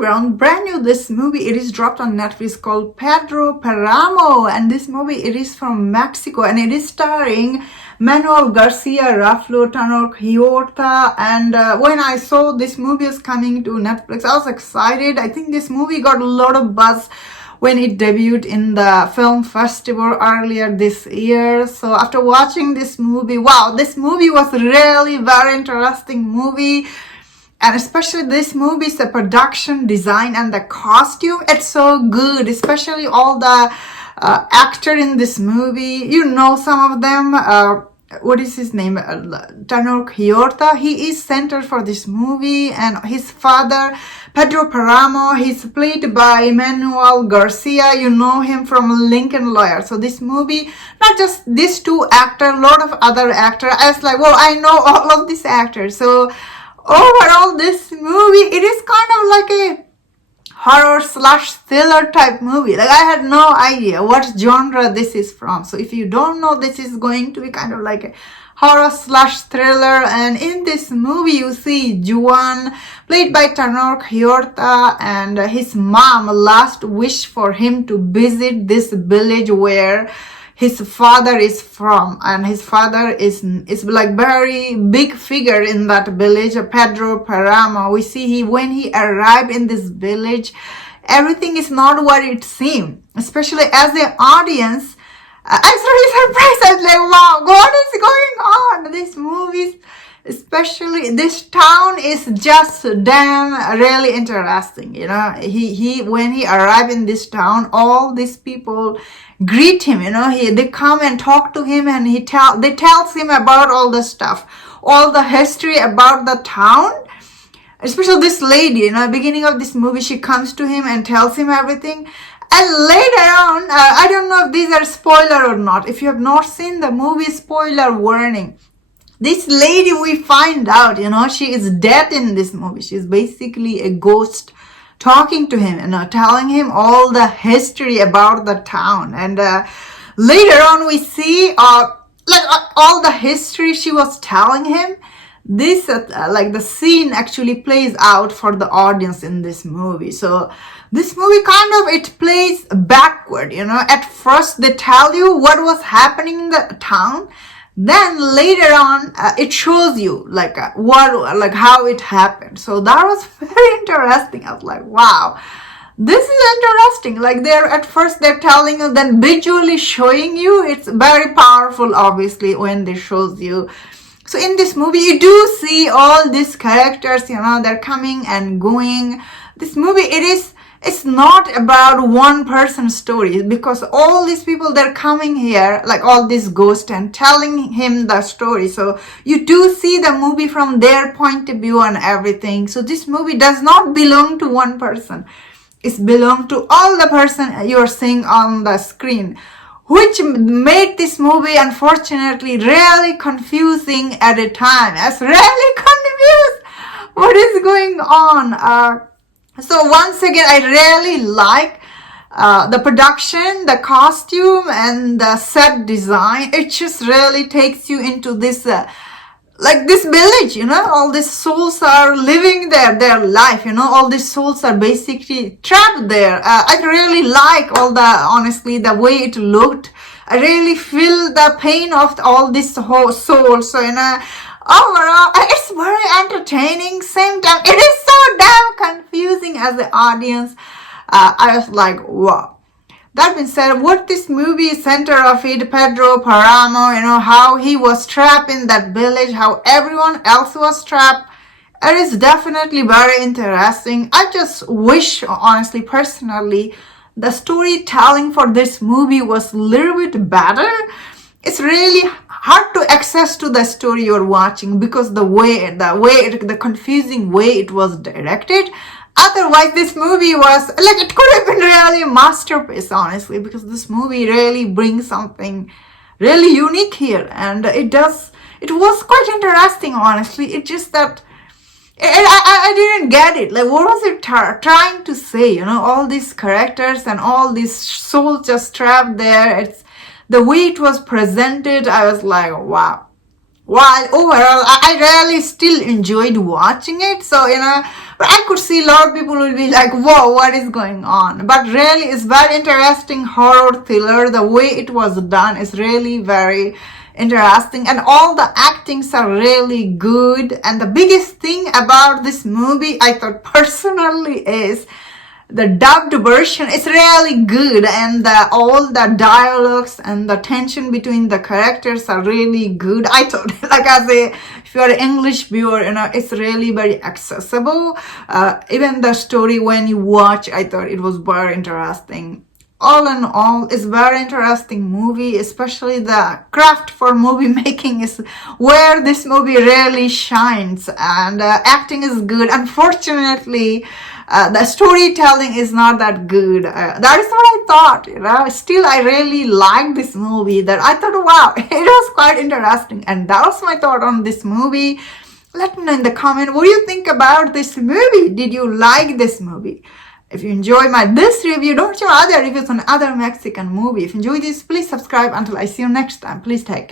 background, brand new this movie, it is dropped on Netflix called Pedro Paramo, and this movie, it is from Mexico, and it is starring Manuel Garcia, Raflo, Tanor Huerta, and when I saw this movie is coming to Netflix, I was excited. I think this movie got a lot of buzz when it debuted in the film festival earlier this year. So after watching this movie, wow, this movie was really very interesting movie. And especially this movie's the production design and the costume, it's so good. Especially all the actor in this movie, you know some of them. What is his name? Tanor Huerta. He is center for this movie, and his father, Pedro Paramo, he's played by Manuel Garcia. You know him from Lincoln Lawyer. So this movie, not just these two actors, a lot of other actors. I was like, well, I know all of these actors. So overall, this movie, it is kind of like a horror slash thriller type movie. Like, I had no idea what genre this is from. So if you don't know, this is going to be kind of like a horror slash thriller. And in this movie, you see Juan, played by Tanor Huerta, and his mom last wish for him to visit this village where his father is from, and his father is like very big figure in that village, Pedro Paramo. We see when he arrived in this village, everything is not what it seemed. Especially as the audience, I was really surprised. I was like, wow, what is going on? These movies, especially this town, is just damn really interesting. You know, he when he arrived in this town, all these people greet him. You know, they come and talk to him, and they tells him about all the stuff, all the history about the town. Especially this lady, you know, beginning of this movie, she comes to him and tells him everything. And later on, I don't know if these are spoiler or not. If you have not seen the movie, spoiler warning. This lady, we find out, you know, she is dead in this movie. She's basically a ghost talking to him, you know, telling him all the history about the town. And later on, we see all the history she was telling him. This like the scene actually plays out for the audience in this movie. So this movie kind of, it plays backward, you know. At first they tell you what was happening in the town, then later on it shows you like how it happened. So that was very interesting. I was like, wow, this is interesting. Like, at first they're telling you, then visually showing you. It's very powerful, obviously, when they shows you. So in this movie, you do see all these characters, you know, they're coming and going. This movie, it's not about one person's story, because all these people, they're coming here, like all these ghosts, and telling him the story. So you do see the movie from their point of view and everything. So this movie does not belong to one person. It's belong to all the person you're seeing on the screen, which made this movie, unfortunately, really confusing at a time. I was really confused. What is going on? So once again, I really like the production, the costume, and the set design. It just really takes you into this, like this village, you know, all these souls are living there, their life, you know, all these souls are basically trapped there. I really like honestly, the way it looked. I really feel the pain of all these whole souls. So, you know, overall, it's very entertaining. Same time, it is so damn confusing as the audience. I was like, wow. That being said, what this movie is center of it, Pedro Paramo, you know, how he was trapped in that village, how everyone else was trapped. It is definitely very interesting. I just wish, honestly, personally, the storytelling for this movie was a little bit better. It's really hard to access to the story you're watching because the confusing way it was directed. Otherwise, this movie was like, it could have been really a masterpiece, honestly, because this movie really brings something really unique here, and it was quite interesting, honestly. It's just that I didn't get it. Like, what was it trying to say? You know, all these characters and all these souls just trapped there. It's the way it was presented. I was like, wow, while overall I really still enjoyed watching it. So but I could see a lot of people will be like, whoa, what is going on? But really it's very interesting horror thriller. The way it was done is really very interesting, and all the actings are really good. And the biggest thing about this movie, I thought personally, is the dubbed version is really good, and all the dialogues and the tension between the characters are really good. I thought, like I say, if you're an English viewer, it's really very accessible. Even the story when you watch, I thought it was very interesting. All in all, it's very interesting movie, especially the craft for movie making is where this movie really shines, and acting is good. Unfortunately, the storytelling is not that good. That is what I thought, Still, I really liked this movie, that I thought, wow, it was quite interesting. And that was my thought on this movie. Let me know in the comment, what do you think about this movie? Did you like this movie? If you enjoy this review, don't show other reviews on other Mexican movie. If you enjoy this, please subscribe. Until I see you next time, please take care.